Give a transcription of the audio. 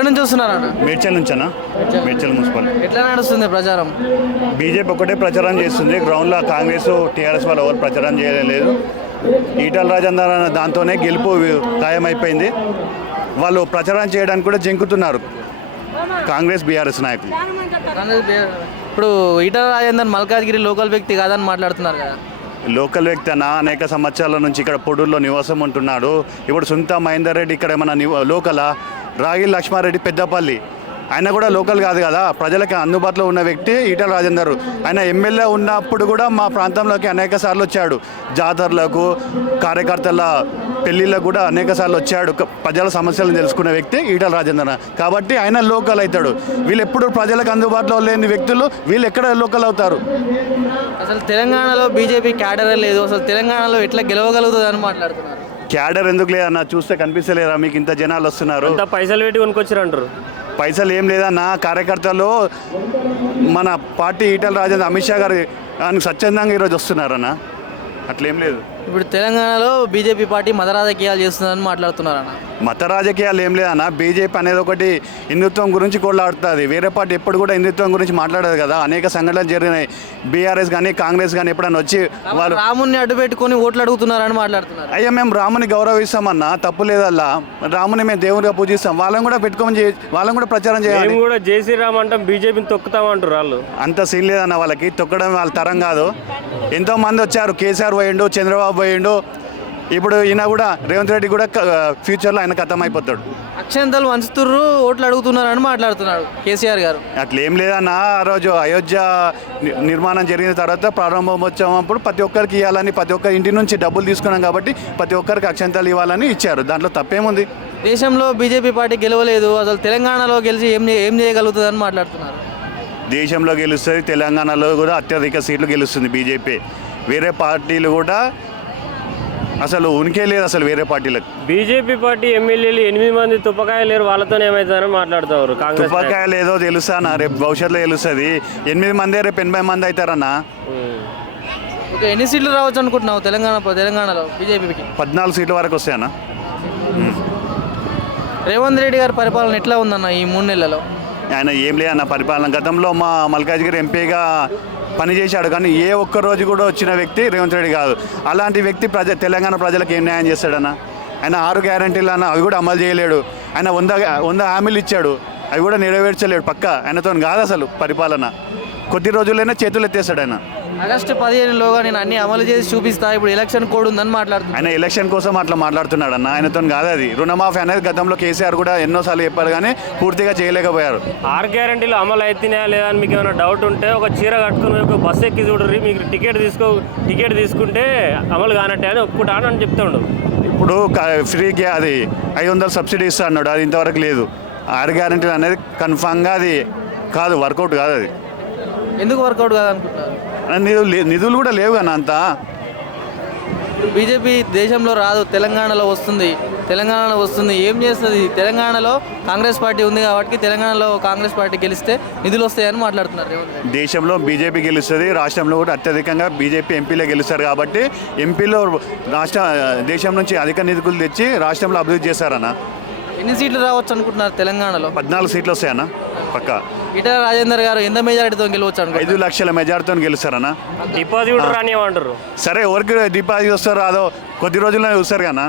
ఎక్కడి నుంచి వస్తున్నారన్న? మేడ్చల్ నుంచనా? మేడ్చల్ మున్సిపల్. ఎట్లా నడుస్తుంది ప్రచారం? బీజేపీ ఒకటే ప్రచారం చేస్తుంది. గ్రౌండ్లో కాంగ్రెస్ టీఆర్ఎస్ వాళ్ళు ఎవరు ప్రచారం చేయలేదు. ఈటల రాజేందర్ దాంతోనే గెలుపు ఖాయమైపోయింది. వాళ్ళు ప్రచారం చేయడానికి కూడా జంకుతున్నారు కాంగ్రెస్ బీఆర్ఎస్ నాయకులు. ఇప్పుడు ఈటల రాజేందర్ మల్కాజ్గిరి లోకల్ వ్యక్తి కాదని మాట్లాడుతున్నారు కదా. లోకల్ వ్యక్తి అన్న అనేక సంవత్సరాల నుంచి ఇక్కడ పొడూరులో నివాసం ఉంటున్నాడు. ఇప్పుడు సునీత మహేందర్ రెడ్డి ఇక్కడ ఏమన్నా లోకలా? రాగిల్ లక్ష్మారెడ్డి పెద్దపల్లి, ఆయన కూడా లోకల్ కాదు కదా. ప్రజలకి అందుబాటులో ఉన్న వ్యక్తి ఈటల రాజేందర్. ఆయన ఎమ్మెల్యే ఉన్నప్పుడు కూడా మా ప్రాంతంలోకి అనేక సార్లు వచ్చాడు. జాతరలకు, కార్యకర్తల పెళ్ళిళ్ళకు కూడా అనేక సార్లు వచ్చాడు. ప్రజల సమస్యలను తెలుసుకునే వ్యక్తి ఈటల రాజేందర్. కాబట్టి ఆయన లోకల్ అవుతాడు. వీళ్ళు ఎప్పుడు ప్రజలకు అందుబాటులో లేని వ్యక్తులు వీళ్ళు ఎక్కడ లోకల్ అవుతారు? అసలు తెలంగాణలో బీజేపీ క్యాడర్ లేదు. అసలు తెలంగాణలో ఎట్లా గెలవగలుగుతుంది అని మాట్లాడుతున్నారు. క్యాడర్ ఎందుకు లేదన్న? చూస్తే కనిపిస్తలేరా మీకు? ఇంత జనాలు వస్తున్నారు. పైసలు పెట్టి కొనుక్కొచ్చారు అంటారు. పైసలు ఏం లేదన్న. కార్యకర్తలు మన పార్టీ ఈటల రాజేందర్ అమిత్ షా గారు స్వచ్ఛందంగా ఈరోజు వస్తున్నారన్న. అట్లేం లేదు. ఇప్పుడు తెలంగాణలో బీజేపీ పార్టీ మత రాజకీయాలు చేస్తుందని మాట్లాడుతున్నారన్న. మత రాజకీయాలు ఏం లేదన్న. బీజేపీ అనేది ఒకటి హిందుత్వం గురించి కొట్లాడుతుంది. వేరే పార్టీ ఎప్పుడు కూడా హిందుత్వం గురించి మాట్లాడదు కదా. అనేక సంఘటనలు జరిగినాయి. బీఆర్ఎస్ కానీ కాంగ్రెస్ కానీ ఎప్పుడైనా వచ్చి వాళ్ళు రాముని అడ్డు పెట్టుకొని ఓట్లు అడుగుతున్నారని మాట్లాడుతున్నారు. అయ్యా మేము రాముని గౌరవిస్తామన్న, తప్పు లేదల్లా. రాముని మేము దేవుడిగా పూజిస్తాం. వాళ్ళని కూడా పెట్టుకొని వాళ్ళని కూడా ప్రచారం చేయాలి. కూడా జై శ్రీరామ్ అంటాం, బీజేపీని తొక్కుతామంటారు వాళ్ళు. అంత సీన్ లేదన్న. వాళ్ళకి తొక్కడం వాళ్ళ తరం కాదు. ఎంతోమంది వచ్చారు. కేసీఆర్ పోయిండు, చంద్రబాబు పోయిండు. ఇప్పుడు ఈయన కూడా రేవంత్ రెడ్డి కూడా ఫ్యూచర్లో ఆయన ఖతం అయిపోతాడు. అక్షంతలు వంచుతుర్రు, ఓట్లు అడుగుతున్నారని మాట్లాడుతున్నాడు కేసీఆర్ గారు. అట్లేం లేదన్న. ఆ రోజు అయోధ్య నిర్మాణం జరిగిన తర్వాత ప్రారంభోత్సవం అప్పుడు ప్రతి ఒక్కరికి ఇవ్వాలని, ప్రతి ఒక్కరి ఇంటి నుంచి డబ్బులు తీసుకున్నాం కాబట్టి ప్రతి ఒక్కరికి అక్షంతలు ఇవ్వాలని ఇచ్చారు. దాంట్లో తప్పేముంది? దేశంలో బీజేపీ పార్టీ గెలవలేదు, అసలు తెలంగాణలో గెలిచి ఏం చేయగలుగుతుంది అని మాట్లాడుతున్నారు. దేశంలో గెలుస్తుంది, తెలంగాణలో కూడా అత్యధిక సీట్లు గెలుస్తుంది బీజేపీ. వేరే పార్టీలు కూడా అసలు ఉనికే లేదు అసలు వేరే పార్టీలకు. బీజేపీ పార్టీ ఎమ్మెల్యేలు 8 మంది తుప్పకాయ లేరు, వాళ్ళతోనే ఏమవుతుందని మాట్లాడుతారు. తుప్పకాయ లేదో తెలుసానా? రేపు భవిష్యత్తులో తెలుస్తుంది. 8 మందే రేపు 80 మంది అవుతారన్నా. ఎన్ని సీట్లు రావచ్చు అనుకుంటున్నావు తెలంగాణలో బీజేపీకి? 14 సీట్ల వరకు వస్తాయన్నా. రేవంత్ రెడ్డి గారి పరిపాలన ఎట్లా ఉందన్న ఈ 3 నెలల్లో? ఆయన ఏం లేదన్న పరిపాలన. గతంలో మా మల్కాజ్గిరి ఎంపీగా పనిచేశాడు, కానీ ఏ ఒక్క రోజు కూడా వచ్చిన వ్యక్తి రేవంత్ రెడ్డి కాదు. అలాంటి వ్యక్తి తెలంగాణ ప్రజలకు ఏం న్యాయం చేస్తాడన్న? ఆయన 6 గ్యారంటీలు అన్న అవి కూడా అమలు చేయలేడు. ఆయన 100 హామీలు ఇచ్చాడు, అవి కూడా నెరవేర్చలేడు. పక్క ఆయనతో కాదు అసలు పరిపాలన. కొద్ది రోజుల్లోనే చేతులు ఎత్తేస్తాడు ఆయన. ఆగస్టు 15లోగా నేను అన్ని అమలు చేసి చూపిస్తా, ఇప్పుడు ఎలక్షన్ కోడ్ ఉందని మాట్లాడుతున్నాను. ఆయన ఎలక్షన్ కోసం అట్లా మాట్లాడుతున్నాడు అన్న. ఆయనతో కాదు అది. రుణమాఫీ అనేది గతంలో కేసీఆర్ కూడా ఎన్నోసార్లు చెప్పారు, కానీ పూర్తిగా చేయలేకపోయారు. 6 గ్యారంటీలు అమలు అవుతున్నాయా లేదా అని మీకు ఏమైనా డౌట్ ఉంటే ఒక చీర కట్టుకుని ఒక బస్సు ఎక్కి చూడరు, మీకు టికెట్ తీసుకుంటే అమలు కానట్టే అని ఒప్పుకుంటాను అని చెప్తాడు. ఇప్పుడు ఫ్రీగా అది 500 సబ్సిడీ ఇస్తా అన్నాడు, అది ఇంతవరకు లేదు. 6 గ్యారంటీలు అనేది కన్ఫామ్గా అది కాదు, వర్కౌట్ కాదు. అది ఎందుకు వర్కౌట్ కాదు అనుకుంటున్నారు? నిధులు కూడా లేవు కానీ అంతా. బీజేపీ దేశంలో రాదు, తెలంగాణలో వస్తుంది. ఏం చేస్తుంది? తెలంగాణలో కాంగ్రెస్ పార్టీ ఉంది కాబట్టి తెలంగాణలో కాంగ్రెస్ పార్టీ గెలిస్తే నిధులు వస్తాయని మాట్లాడుతున్నారు. దేశంలో బీజేపీ గెలుస్తుంది, రాష్ట్రంలో కూడా అత్యధికంగా బీజేపీ ఎంపీలే గెలుస్తారు కాబట్టి ఎంపీలో దేశం నుంచి అధిక నిధులు తెచ్చి రాష్ట్రంలో అభివృద్ధి చేశారన్న. ఎన్ని సీట్లు రావచ్చు అనుకుంటున్నారు తెలంగాణలో? 14 సీట్లు వస్తాయన్న పక్క. ఈటల రాజేందర్ గారు ఎంత మెజారిటీతో గెలవచ్చు అనుకో? 5 లక్షల మెజారిటీతో గెలుస్తారన్న. డిపాజిట్ రానివ్వమంటారు. సరే, ఎవరికి డిపాజిట్ వస్తారో రాదో కొద్ది రోజుల్లో చూస్తారు కన్నా.